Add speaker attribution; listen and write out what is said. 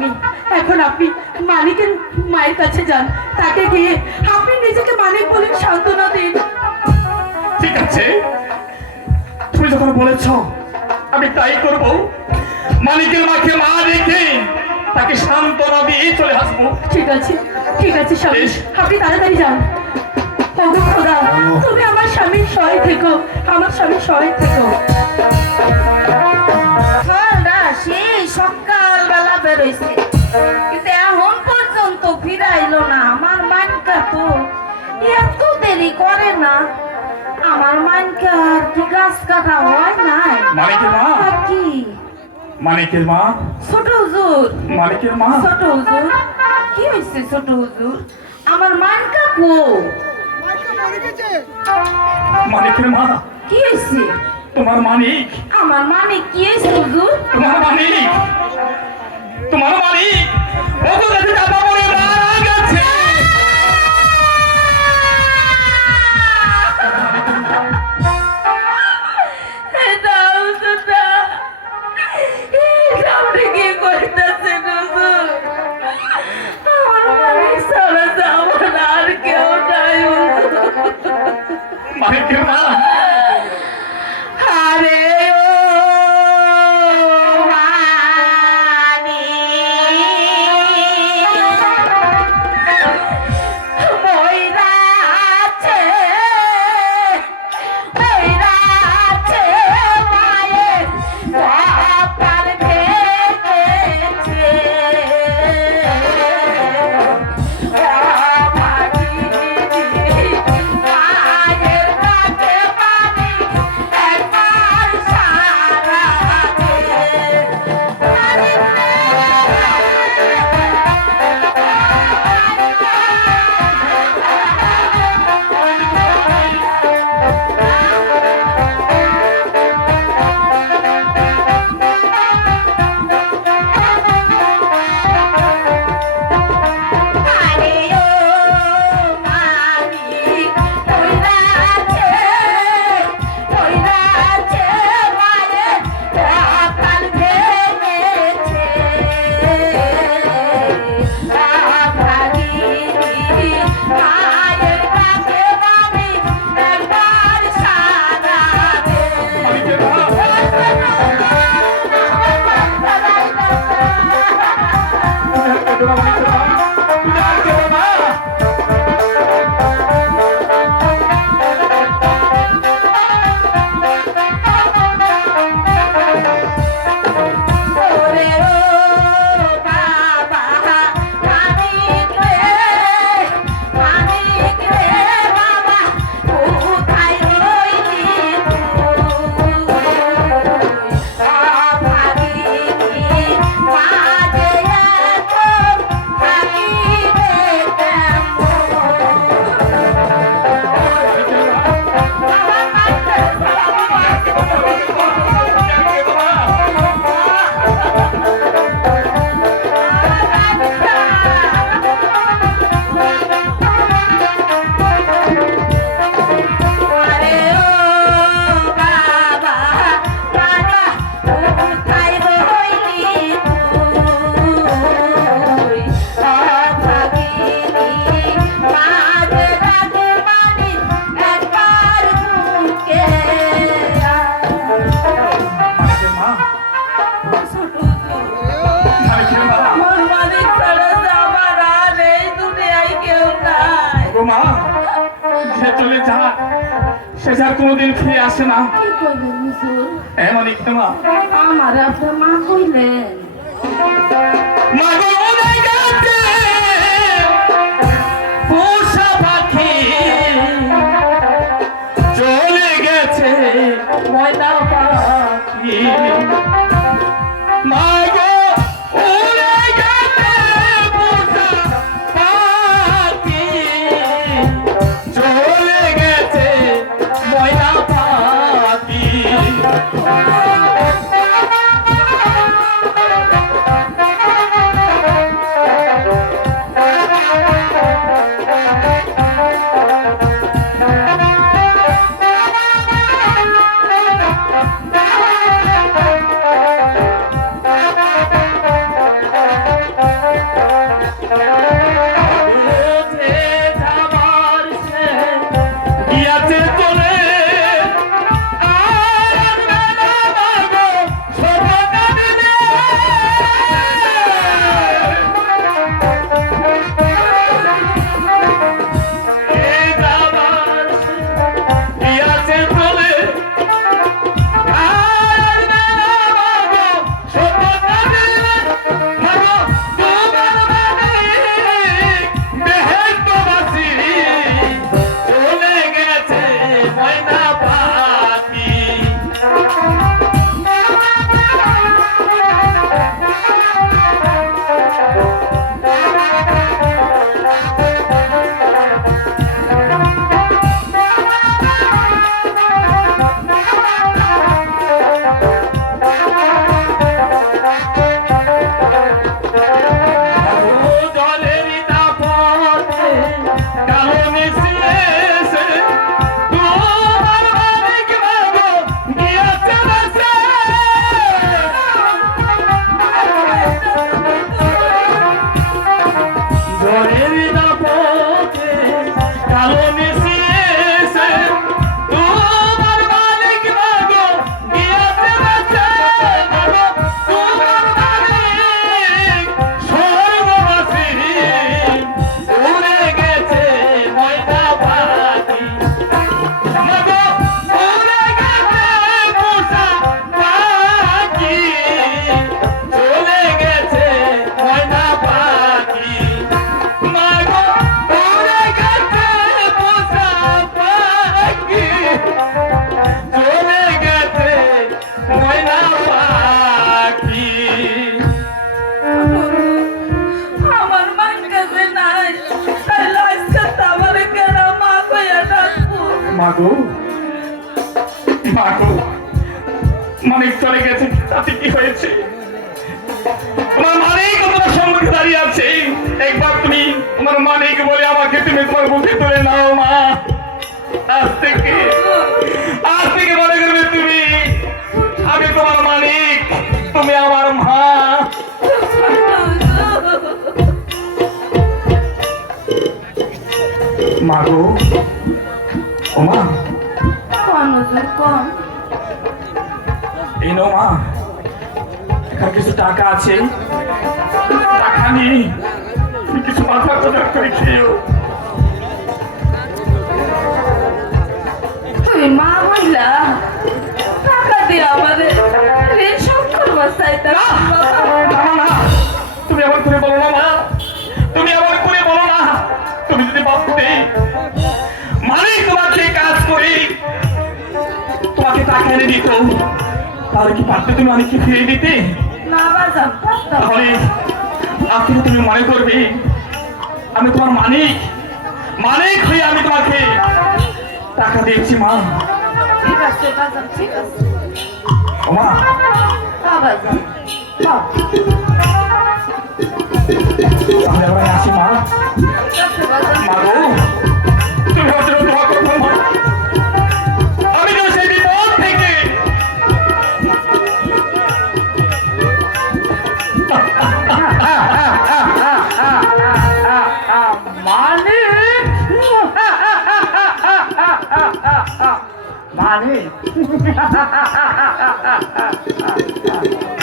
Speaker 1: আমি এখন আপনি মালিকের মায়ের কাছে যান তাকে গিয়ে আপনি নিজেকে মালিক বলে সান্ত্বনা দিন
Speaker 2: ঠিক আছে তুমি যখন বলেছ আমি তাই করব মালিকের মাকে মা রেখে তাকে সান্ত্বনা দিয়ে চলে আসবো
Speaker 1: ঠিক আছে ঠিক আছে স্বামী আপনি তাড়াতাড়ি যান ওগো খোদা তুমি আমার স্বামীর সহায় থেকো আমার স্বামীর সহায় থেকো
Speaker 3: বসে রয়েছে কিন্তু এখন পর্যন্ত ফিরাইলো না আমার মানকা তো এত দেরি করে না আমার মানকা আর কি গাছ কাটা হয় নাই কি মানিকের মা ছোট হুজুর মানিকের মা ছোট হুজুর কি হয়েছে ছোট হুজুর আমার মানকা মানিকের মা কি হয়েছে
Speaker 2: তোমার মানিক
Speaker 3: আমার মানিক কি হয়েছে হুজুর
Speaker 2: তোমার মানিক তোমার বাড়ি ওখানে দাদা বলে মারা গেছে গো মা চলে যা সে যার কোনোদিন ফিরে আসে না এমন মা
Speaker 1: আমার আপনার মা কইলেন
Speaker 2: মা মাগো মাগো মানিক চলে গেছে তাতে কি হয়েছে তোমার মানিক তোমার সম্মুখে দাঁড়িয়ে আছে একবার তুমি তোমার মানিক বলে আমাকে তুমি তোমার বুকে তুলে নাও মা আজ থেকে আজ থেকে মনে করবে তুমি আমি তোমার মালিক তুমি আমার মা মাগো ওমা কোন কিছু টাকা আছে টাকা কিছু মাথা কথা করে খেয়েও
Speaker 1: তুই মা হইলা টাকা দিয়ে আমাদের ঋণ শোধ করবো
Speaker 2: তুমি আমার তুমি বলো না মা ফিরে দিত তাহলে কি পারতে তুমি অনেককে ফিরে দিতে তাহলে আজকে তুমি মনে করবে আমি তোমার মানিক মানিক হয়ে আমি তোমাকে টাকা দিয়েছি মা
Speaker 1: ঠিক আছে
Speaker 2: আসি মা মা গো Ha ha ha